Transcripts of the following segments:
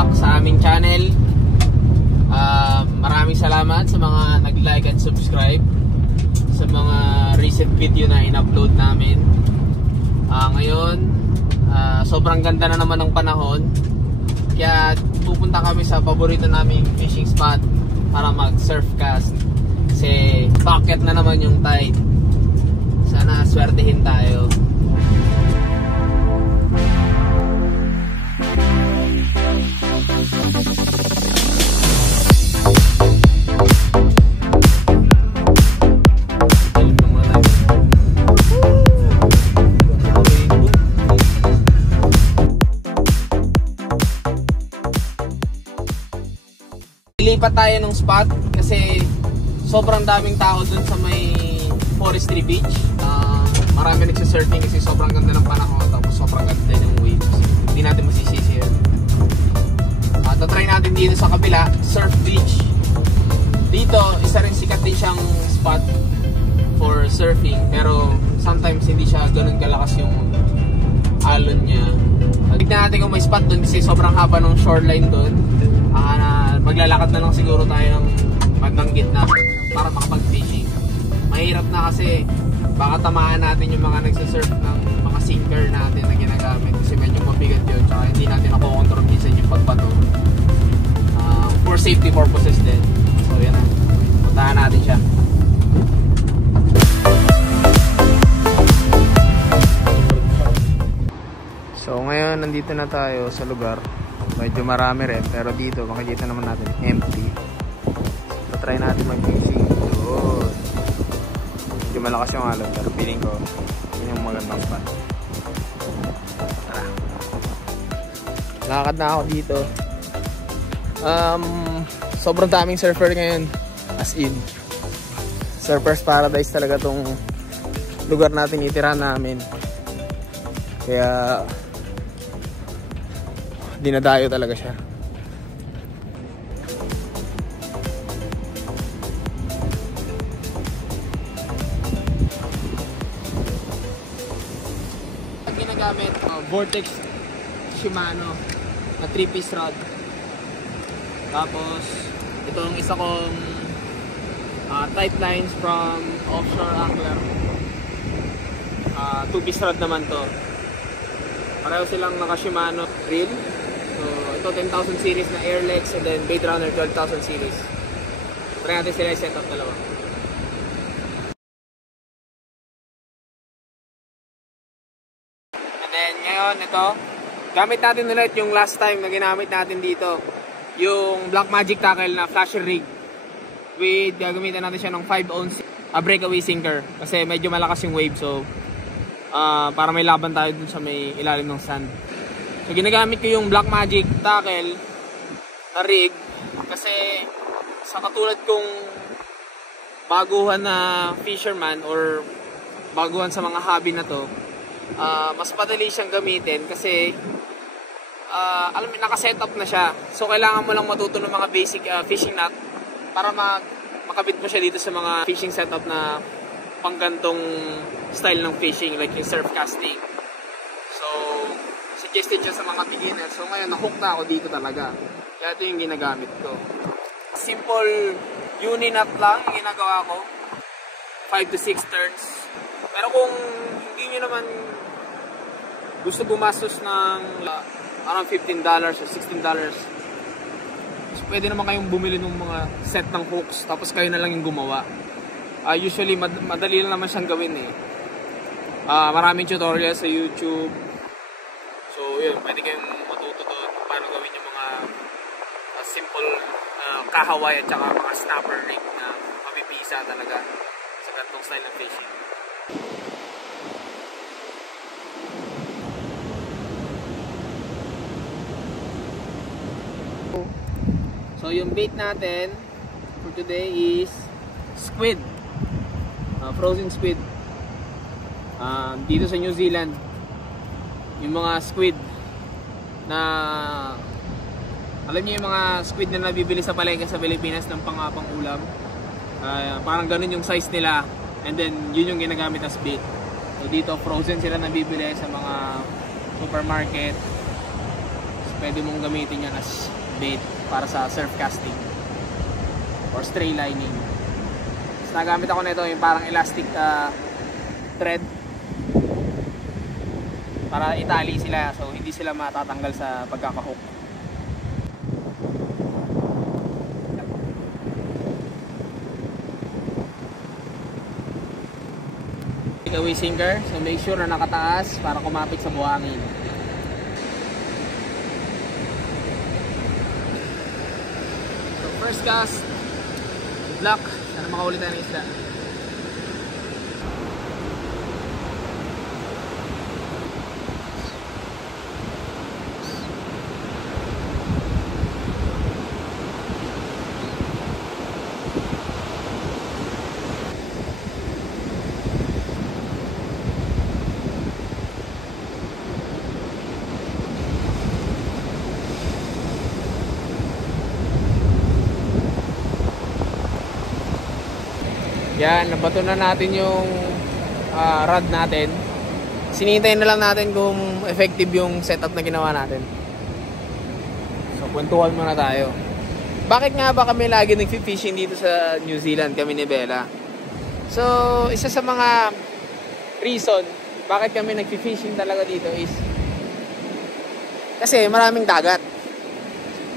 back sa aming channel. Maraming salamat sa mga nag-like at subscribe sa mga recent video na in-upload namin. Ngayon, sobrang ganda na naman ng panahon. Kaya pupunta kami sa paborito naming fishing spot para mag-surf cast. Kasi bucket na naman yung tide. Sana swertehin tayo. Lilipat tayo ng spot kasi sobrang daming tao dun sa may Forestry Beach. Marami nagsisurfing kasi sobrang ganda ng panahon, tapos sobrang ganda yung waves. Hindi natin masisisi yun. Tatry natin dito sa kabila, Surf Beach. Dito, isa rin sikat din siyang spot for surfing, pero sometimes hindi siya ganun kalakas yung alon niya. Tignan natin kung may spot dun kasi sobrang haba ng shoreline dun. Maglalakad na lang siguro tayo ng bandang gitna para makapag-fishing. Mahirap na kasi baka tamaan natin yung mga nagsisurf ng mga sinker natin na ginagamit kasi medyo mabigat yun, tsaka hindi natin nakokontrol minsan yung pagbato. For safety purposes din. So yan na, puntahan natin siya. So ngayon nandito na tayo sa lugar. Medyo marami rin, pero dito makikita naman natin empty. So try natin mag-fishing. Doon. Medyo malakas yung alon, pero feeling ko yun yung magandang spot. Tara. Lakad na ako dito. Sobrang daming surfer ngayon. As in, surfers paradise talaga tong lugar na tinitira namin. Kaya dinadayo talaga siya. Ang ginagamit, Vortex Shimano na 3-piece rod. Tapos itong isa kong tight lines from Offshore Angler. 2-piece rod naman to. Pareho silang naka Shimano reel. So ito 10,000 series na Airlex, and then Bait Runner 12,000 series. Try natin sila i-set up dalawa. And then ngayon ito, gamit natin ulit yung last time na ginamit natin dito, yung Blackmagic tackle na flasher rig. With gagamitan natin siya ng 5 ounce breakaway sinker kasi medyo malakas yung wave, so para may laban tayo dun sa may ilalim ng sand. So ginagamit ko yung Blackmagic tackle na rig kasi sa katulad kong baguhan na fisherman or baguhan sa mga hobby na to, mas madali siyang gamitin kasi alam mo, naka-setup na siya. So kailangan mo lang matuto ng mga basic fishing knot para makabit mo siya dito sa mga fishing setup na panggantong style ng fishing, like yung surf casting. So suggested siya sa mga beginners. So ngayon nahook na ako dito talaga. Kaya ito yung ginagamit ko. Simple uni knot lang yung ginagawa ko, 5 to 6 turns. Pero kung hindi nyo naman gusto gumastos ng around $15 or $16, so pwede naman kayong bumili ng mga set ng hooks tapos kayo na lang yung gumawa. Usually madali lang naman siyang gawin eh. Maraming tutorials sa YouTube. So yun, pwede kayong matuto doon kung paano gawin yung mga simple kahaway at saka mga snapper rig na mabibisa talaga sa ganitong style ng fishing. So yung bait natin for today is squid, frozen squid. Dito sa New Zealand, yung mga squid na alam niyo yung mga squid na nabibili sa palengke sa Pilipinas ng pang-ulam, parang ganun yung size nila, and then yun yung ginagamit as bait. So dito frozen sila nabibili sa mga supermarket. pwede mong gamitin yan as bait para sa surf casting or stray lining. So, nagamit ako nito yung parang elastic thread para itali sila, so hindi sila matatanggal sa pagkakahook. Takeaway sinker, so make sure na nakataas para kumapit sa buhangin. So first cast, good luck, sana makahuli tayo ng isda. Yan, nabato na natin yung rod natin. Sinintay na lang natin kung effective yung setup na ginawa natin. So, kwentuhan muna tayo. Bakit nga ba kami lagi nag-fishing dito sa New Zealand, kami ni Bella? So, isa sa mga reason bakit kami nag-fishing talaga dito is kasi maraming dagat.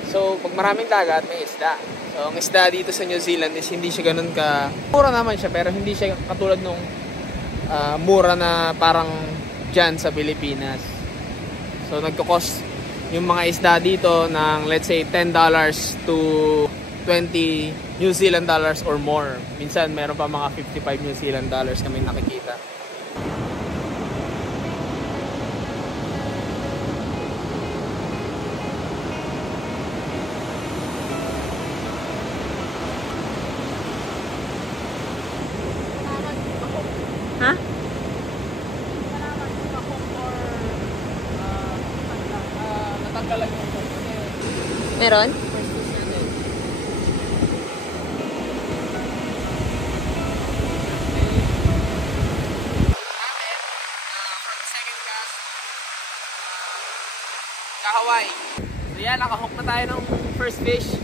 So, pag maraming dagat, may isda. So, ang isda dito sa New Zealand is hindi siya ganun ka... Mura naman siya, pero hindi siya katulad nung mura na parang dyan sa Pilipinas. So, nagko-cost yung mga isda dito ng let's say $10 to 20 New Zealand dollars or more. Minsan, meron pa mga 55 New Zealand dollars kami nakikita. Ha? Natanggal lang yung Meron? Kahaway. So yan, nakahook na tayo ng first fish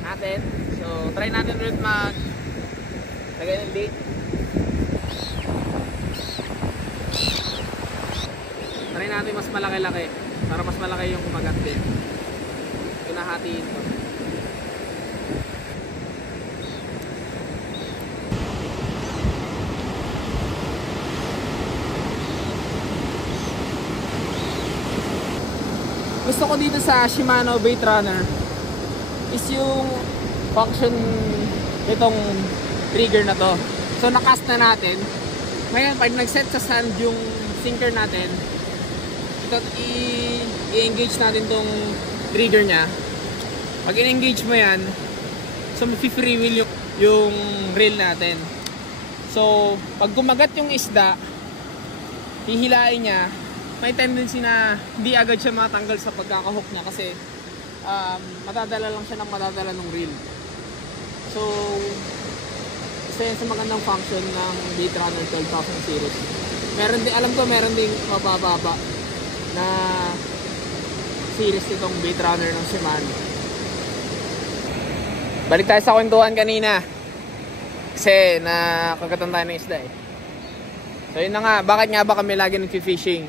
natin. So try natin ulit lagay ng bait. Try natin mas malaki-laki para mas malaki yung kumagat din. Ito nahatiin ko. Gusto ko dito sa Shimano Bait Runner is yung function nitong trigger na to. So nakast na natin. Ngayon pag nag-set sa sand yung sinker natin, ito i-engage natin tong trigger nya. Pag in-engage mo yan, so mag-free wheel yung reel natin. So pag kumagat yung isda, hihilain niya, may tendency na hindi agad siya matanggal sa pagkakahook niya kasi matadala lang siya ng matadala ng reel. So isa yan sa magandang function ng Bait Runner 12,000 series. Meron din, alam ko meron ding mabababa na series itong Bait Runner ng Shimano. Balik tayo sa kwentuhan kanina kasi nakagatan tayo ng isda eh. So yun na nga, bakit nga ba kami lagi nag-fishing?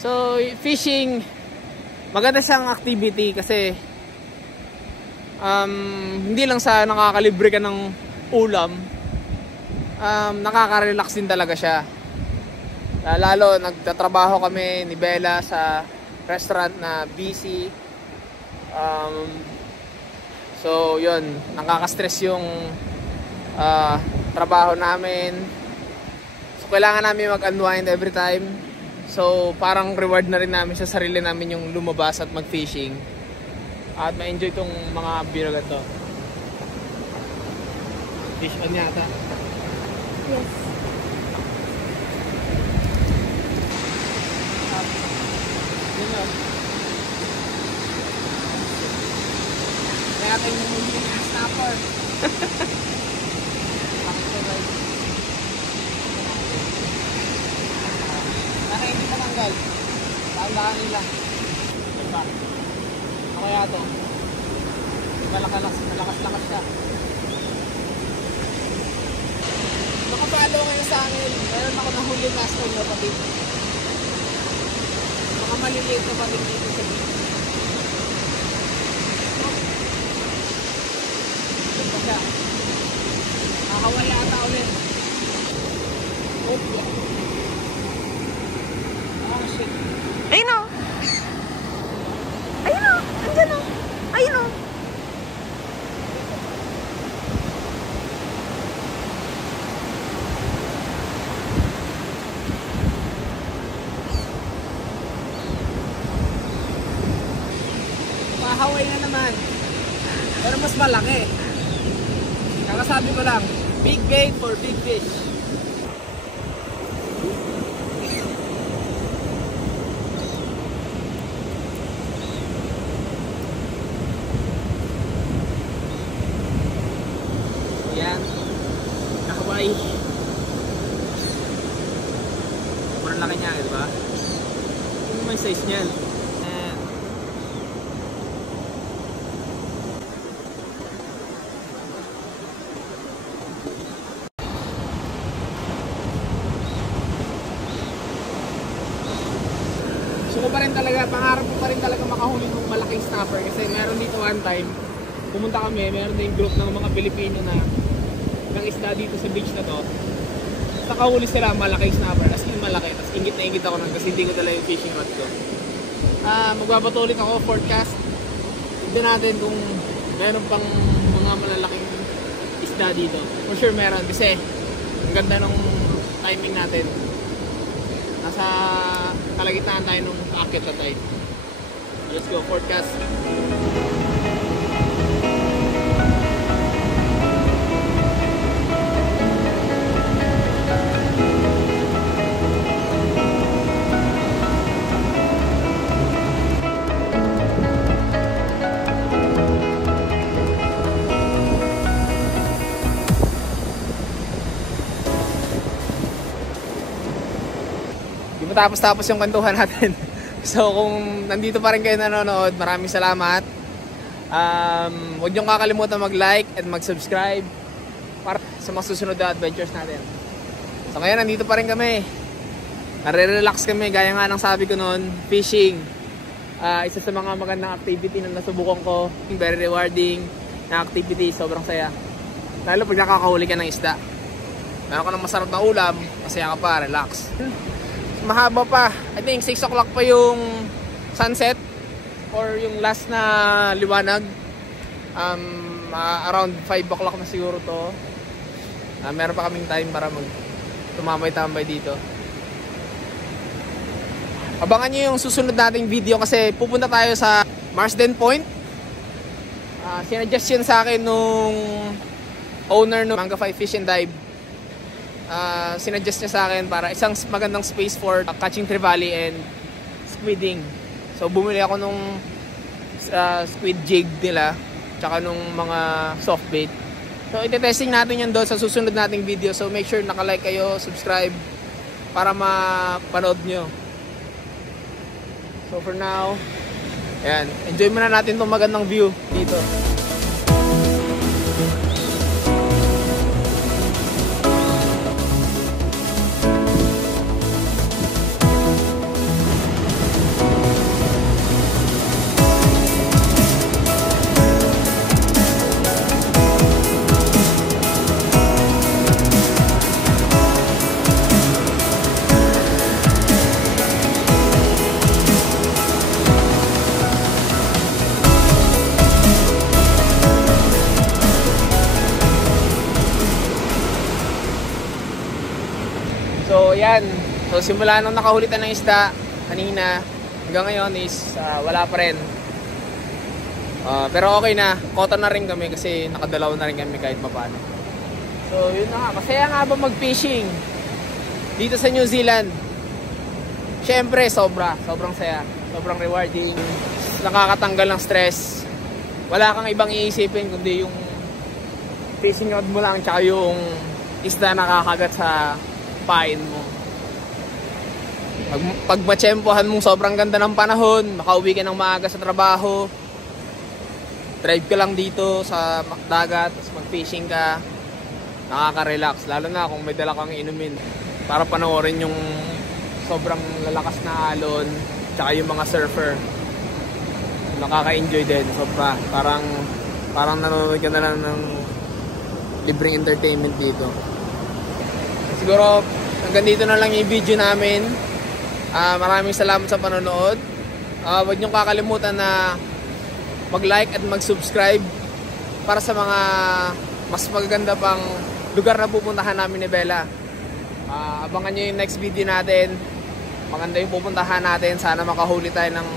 So fishing, maganda siyang activity kasi hindi lang sa nakakalibre ka ng ulam, nakaka-relax din talaga siya. Lalo nagtatrabaho kami ni Bella sa restaurant na busy. So yun, nakaka-stress yung trabaho namin. So kailangan namin mag-unwind every time. So parang reward na rin namin sa sarili namin yung lumabas at mag-fishing at ma-enjoy tong mga birugat to. Fish on yata. Yes. Kaya tayo namuli ng snapper. Sana hindi matanggal. Talaan nila. ba? Ano kaya to? Malakas siya. Nakapalo ngayon sa akin. Meron ako nahuli last time na pati. Mga maliliit na pati dito sa beach. Ito siya. Nakawala ata ulit. Oh, yeah. Oh, shit. Ayun o! Ayun o! Andyan o! Ayun o! Mahaway na naman. Pero mas malaki. Kakasabi ko lang, big bait for big fish. Yan. Nakaway. Sobrang laki niya, di ba? Ano may size niyan? Ayan. Gusto ko pa rin talaga, pangarap ko pa rin talaga makahuli ng malaking snapper kasi meron dito one time, pumunta kami, meron din group ng mga Pilipino na ng isda dito sa beach na to. Nakahuli sila malaking snapper, as in malaki, tapos ingit na ingit ako nun kasi hindi ko dala yung fishing rod ko. Magbabato ulit ako, forecast. Tignan natin kung meron pang mga malalaking isda dito. For sure meron kasi ang ganda ng timing natin. Nasa kalagitnaan tayo nung akit na tide. Let's go, forecast. Di ba tapos yung kwentuhan natin? So kung nandito pa rin kayo nanonood, maraming salamat. Huwag niyong kakalimutan mag-like and mag-subscribe para sa mga susunod na adventures natin. So ngayon nandito pa rin kami. Nare-relax kami gaya nga ng sabi ko noon, fishing. Isa sa mga magandang activity na nasubukan ko. Very rewarding na activity, sobrang saya. Lalo pag nakakahuli ka ng isda. Meron ka ng masarap na ulam, masaya ka pa, relax. Mahaba pa, I think 6 o'clock pa yung sunset or yung last na liwanag. Around 5 o'clock na siguro to. Meron pa kaming time para tumambay-tambay dito. Abangan nyo yung susunod nating video kasi pupunta tayo sa Marsden Point. Sinuggest yun sa akin nung owner ng Manga 5 Fish and Dive. Sinuggest niya sa akin para isang magandang space for catching trevally and squidding. So bumili ako nung squid jig nila tsaka nung mga soft bait. So ite-testing natin yan doon sa susunod nating video. So make sure naka-like kayo, subscribe para mapanood nyo. So for now, ayan, enjoy muna natin itong magandang view dito. So yan, so simula nung nakahulitan ng isda kanina hanggang ngayon is wala pa rin. Pero okay na, kota na rin kami kasi nakadalaw na rin kami kahit papaano. So yun na nga, masaya nga ba mag-fishing dito sa New Zealand? Syempre sobrang saya, sobrang rewarding, nakakatanggal ng stress. Wala kang ibang iisipin kundi yung fishing rod mo lang tsaka yung isda nakakagat sa pain mo. Pag matsyempohan mong sobrang ganda ng panahon, makauwi ka ng maaga sa trabaho, drive ka lang dito sa dagat, tapos mag-fishing ka, nakaka-relax. Lalo na kung may dala kang inumin para panoorin yung sobrang lalakas na alon, tsaka yung mga surfer. Nakaka-enjoy din. Sobra. Parang nanonood ka na lang ng libreng entertainment dito. Siguro hanggang dito na lang yung video namin. Maraming salamat sa panonood. Huwag niyong kakalimutan na mag-like at mag-subscribe para sa mga mas magaganda pang lugar na pupuntahan namin ni Bella. Abangan nyo yung next video natin. Maganda yung pupuntahan natin. Sana makahuli tayo ng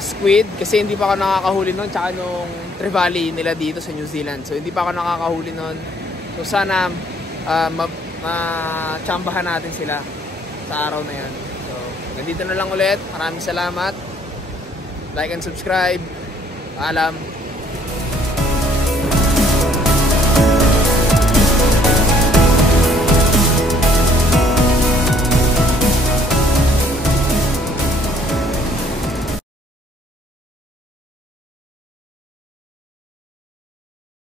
squid. Kasi hindi pa ako nakakahuli nun. Tsaka nung trevally nila dito sa New Zealand. So hindi pa ako nakakahuli nun. So sana ma-chambahan natin sila sa araw na yan. So ganito na lang ulit. Maraming salamat. Like and subscribe. Paalam.